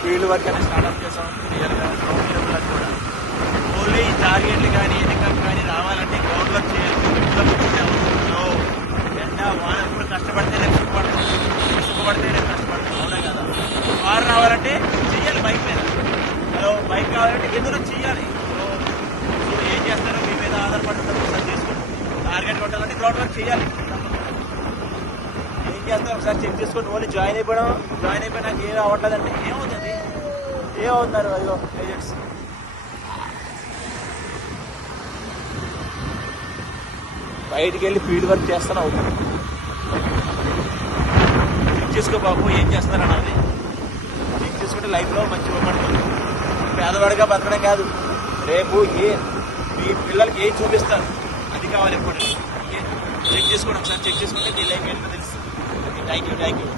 Field work అనేది startup చేసాం. క్లియర్గా గ్రౌండ్ లెవెల్ కూడా ఓన్లీ టార్గెట్లు కానీ ఎన్నికలు కానీ రావాలంటే గ్రౌండ్ వర్క్ చేయాలి. ఎండ వాన ఎప్పుడు కష్టపడితేనే సుఖపడితేనే కష్టపడతాం. అవునా కదా? కారు రావాలంటే చెయ్యాలి. బైక్ మీద బైక్ కావాలంటే ఎందులో చెయ్యాలి. సో ఏం చేస్తారో మీ మీద ఆధారపడి ఒకసారి చేసుకోండి. టార్గెట్ కొట్టాలంటే గ్రౌండ్ వర్క్ చేయాలి. ఏం చేస్తాం ఒకసారి చెక్ చేసుకోండి. ఓన్లీ జాయిన్ అయిపోయినాక ఏం అవ్వట్లేదంటే ఏమవుతుంది? ఏమవుతున్నారు అదిగో ఏజెంట్స్ బయటికి వెళ్ళి ఫీల్డ్ వర్క్ చేస్తాను అవుతుంది. చెక్ చేసుకో బాబు ఏం చేస్తారన్నది. చెక్ చేసుకుంటే లైఫ్లో మంచి ఉపయోగపడుతుంది. పేదవాడిగా బతకడం కాదు, రేపు మీ పిల్లలకి ఏం చూపిస్తారు అది కావాలి. ఎప్పుడు చెక్ చేసుకోండి. ఒకసారి చెక్ చేసుకుంటే మీ లైఫ్ ఏంటో తెలుస్తుంది. Thank you.